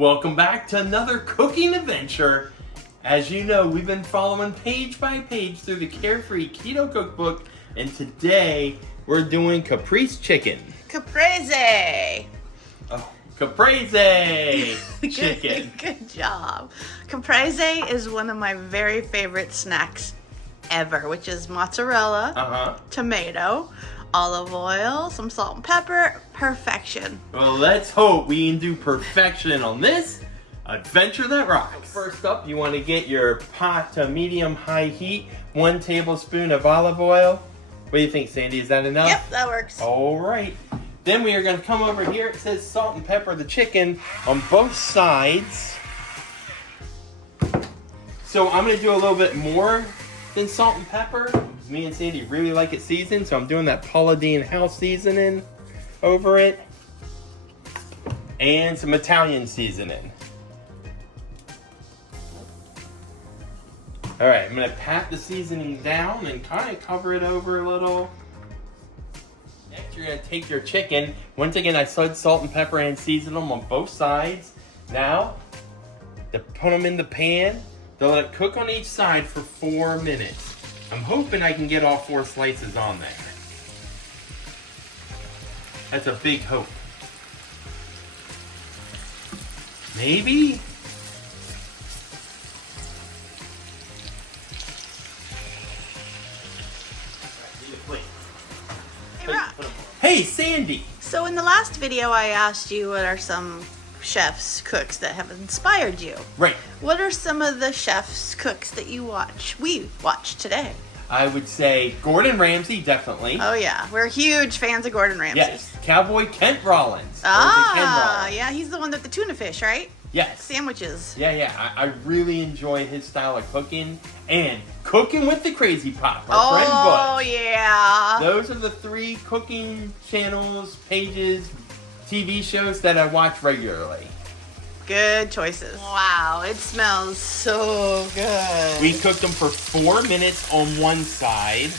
Welcome back to another cooking adventure. As you know, we've been following page by page through the Carefree Keto Cookbook, and today we're doing Caprese chicken. Caprese! Oh, Caprese chicken. Good job. Caprese is one of my very favorite snacks ever, which is mozzarella, tomato, olive oil, some salt and pepper. Perfection. Well, let's hope we can do perfection on this adventure that rocks. First up, you want to get your pot to medium-high heat, 1 tablespoon of olive oil. What do you think, Sandy? Is that enough? Yep, that works. All right. Then we are going to come over here. It says salt and pepper the chicken on both sides. So I'm going to do a little bit more than salt and pepper. Me and Sandy really like it seasoned, so I'm doing that Paula Deen house seasoning over it. And some Italian seasoning. Alright, I'm going to pat the seasoning down and kind of cover it over a little. Next, you're going to take your chicken. Once again, I said salt and pepper and season them on both sides. Now, to put them in the pan, they'll let it cook on each side for 4 minutes. I'm hoping I can get all 4 slices on there. That's a big hope. Maybe? Hey, Rock. Hey, Sandy! So in the last video, I asked you what are some chefs, cooks that have inspired you. Right. What are some of the chefs, cooks that we watched today? I would say Gordon Ramsay, definitely. Oh yeah, we're huge fans of Gordon Ramsay. Yes, Cowboy Kent Rollins. Yeah, he's the one with the tuna fish, right? Yes. Sandwiches. Yeah. I really enjoy his style of cooking. And Cooking with the Crazy Pop, our friend Butch. Oh, yeah. Those are the 3 cooking channels, pages, TV shows that I watch regularly. Good choices. Wow, it smells so good. We cooked them for 4 minutes on one side.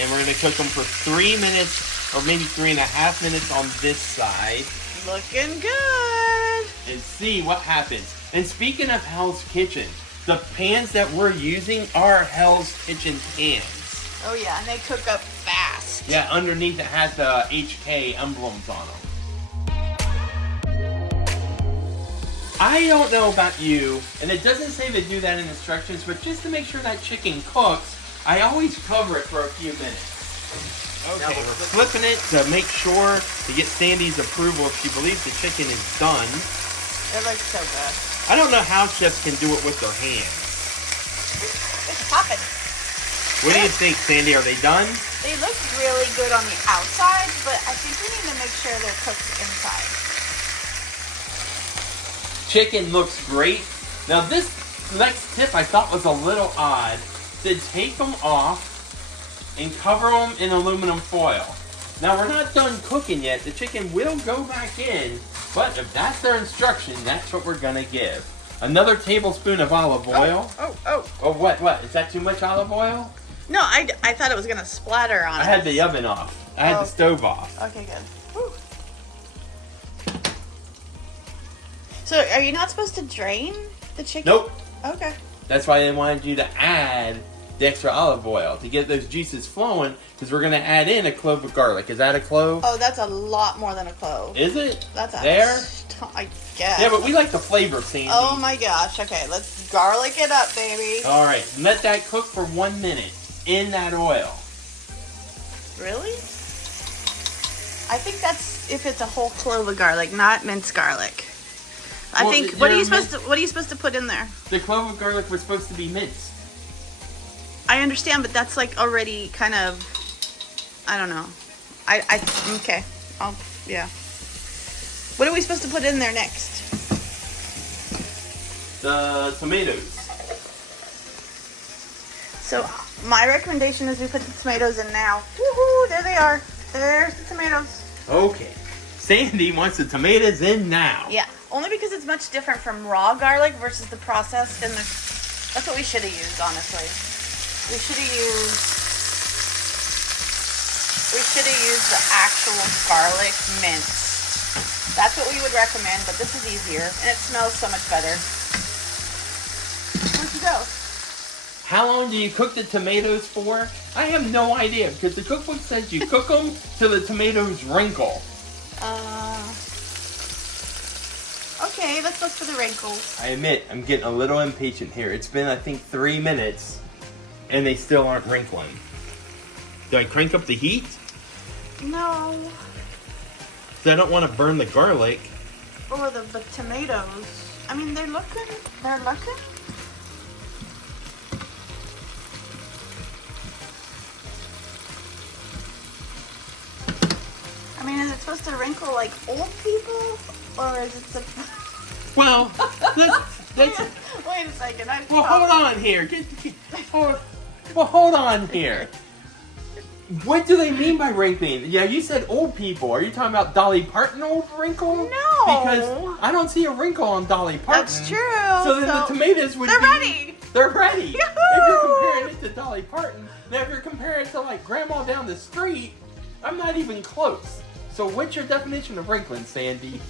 And we're going to cook them for 3 minutes, or maybe 3.5 minutes on this side. Looking good. And see what happens. And speaking of Hell's Kitchen, the pans that we're using are Hell's Kitchen pans. Oh yeah, and they cook up fast. Yeah, underneath it has the HK emblems on them. I don't know about you, and it doesn't say to do that in instructions, but just to make sure that chicken cooks, I always cover it for a few minutes. Okay, now we're flipping it to make sure to get Sandy's approval if she believes the chicken is done. It looks so good. I don't know how chefs can do it with their hands. It's popping. What do you think, Sandy? Are they done? They look really good on the outside, but I think we need to make sure they're cooked inside. Chicken looks great. Now this next tip I thought was a little odd. It said take them off and cover them in aluminum foil. Now we're not done cooking yet. The chicken will go back in, but if that's their instruction, that's what we're gonna give. Another tablespoon of olive oil. Oh, what? Is that too much olive oil? No, I thought it was gonna splatter on it. I had the oven off. I had the stove off. Okay, good. Whew. So are you not supposed to drain the chicken? Nope. Okay. That's why they wanted you to add the extra olive oil to get those juices flowing, because we're going to add in a clove of garlic. Is that a clove? Oh, that's a lot more than a clove. Is it? That's a there? I guess. Yeah, but we like the flavor, Sandy. Oh my gosh. Okay, let's garlic it up, baby. All right, let that cook for 1 minute in that oil. Really? I think that's if it's a whole clove of garlic, not minced garlic. I think. What are you supposed to put in there? The clove of garlic was supposed to be minced. I understand, but that's like already kind of, I don't know. Okay. Yeah. What are we supposed to put in there next? The tomatoes. So my recommendation is we put the tomatoes in now. Woohoo! There they are. There's the tomatoes. Okay. Sandy wants the tomatoes in now. Yeah. Only because it's much different from raw garlic versus the processed, and that's what we should have used, honestly. We should have used the actual garlic minced. That's what we would recommend, but this is easier, and it smells so much better. Where'd you go? How long do you cook the tomatoes for? I have no idea, because the cookbook says you cook them till the tomatoes wrinkle. Okay, let's look for the wrinkles. I admit, I'm getting a little impatient here. It's been, I think, 3 minutes, and they still aren't wrinkling. Do I crank up the heat? No. Because I don't want to burn the garlic. Or the tomatoes. I mean, they're looking. They're looking. I mean, is it supposed to wrinkle like old people? Or is it supposed... Well, let's Wait a second. well, hold on here. Hold on here. What do they mean by wrinkling? Yeah, you said old people. Are you talking about Dolly Parton old wrinkle? No. Because I don't see a wrinkle on Dolly Parton. That's true. So then the tomatoes would they're be... ready. They're ready. Yoo-hoo! If you're comparing it to Dolly Parton, now if you're comparing it to like Grandma down the street, I'm not even close. So what's your definition of wrinkling, Sandy?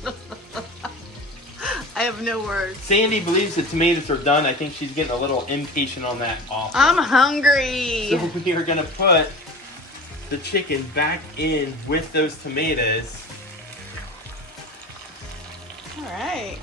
I have no words. Sandy believes the tomatoes are done. I think she's getting a little impatient on that also. I'm hungry. So we are going to put the chicken back in with those tomatoes. All right.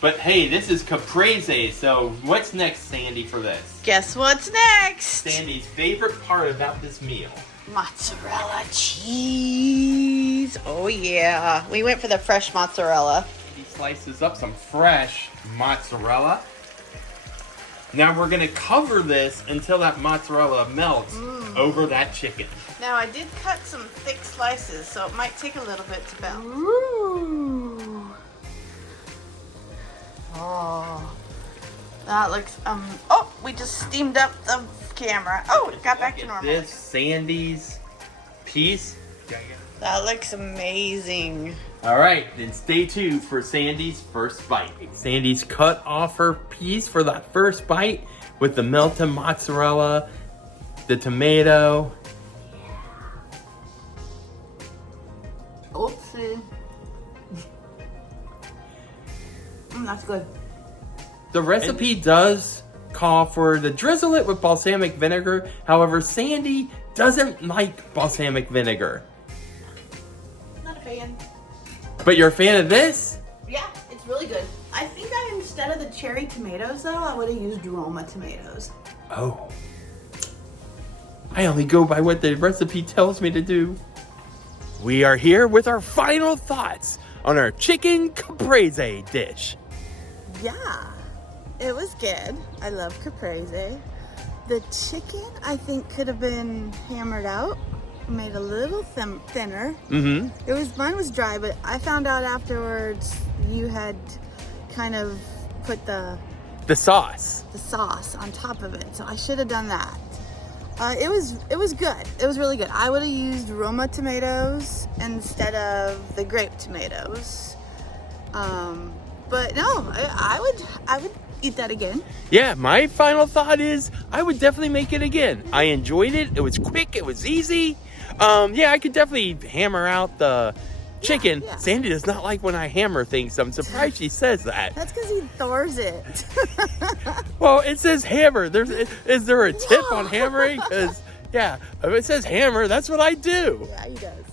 But hey, this is Caprese, so what's next, Sandy, for this? Guess what's next? Sandy's favorite part about this meal. Mozzarella cheese. Oh yeah. We went for the fresh mozzarella. He slices up some fresh mozzarella. Now we're going to cover this until that mozzarella melts over that chicken. Now I did cut some thick slices, so it might take a little bit to melt. Ooh. Oh. That looks, oh, we just steamed up the camera. Oh, it got back to normal. This Sandy's piece. That looks amazing. All right, then stay tuned for Sandy's first bite. Sandy's cut off her piece for that first bite with the melted mozzarella, the tomato. Oopsie. That's good. The recipe does call for to drizzle it with balsamic vinegar. However, Sandy doesn't like balsamic vinegar. Not a fan. But you're a fan of this? Yeah, it's really good. I think instead of the cherry tomatoes, though, I would have used Roma tomatoes. Oh. I only go by what the recipe tells me to do. We are here with our final thoughts on our chicken caprese dish. Yeah, it was good. I love caprese. The chicken, I think, could have been hammered out, made a little thinner. Mm-hmm. Mine was dry, but I found out afterwards you had kind of put the sauce on top of it. So I should have done that. It was good. It was really good. I would have used Roma tomatoes instead of the grape tomatoes. But no, I would eat that again. Yeah, my final thought is I would definitely make it again. I enjoyed it. It was quick. It was easy. Yeah, I could definitely hammer out the chicken. Yeah. Sandy does not like when I hammer things, so I'm surprised she says that. That's because he Thors it. Well, it says hammer. Is there a tip on hammering? Because, yeah, if it says hammer, that's what I do. Yeah, he does.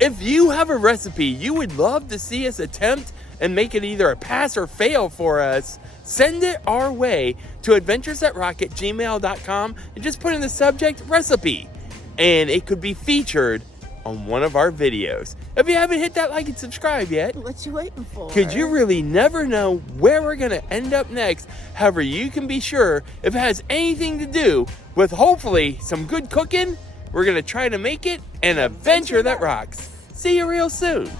If you have a recipe you would love to see us attempt and make it either a pass or fail for us, send it our way to adventuresatrock@gmail.com and just put in the subject recipe. And it could be featured on one of our videos. If you haven't hit that like and subscribe yet, what you waiting for? Because you really never know where we're going to end up next. However, you can be sure if it has anything to do with hopefully some good cooking, we're going to try to make it an adventure that rocks. See you real soon.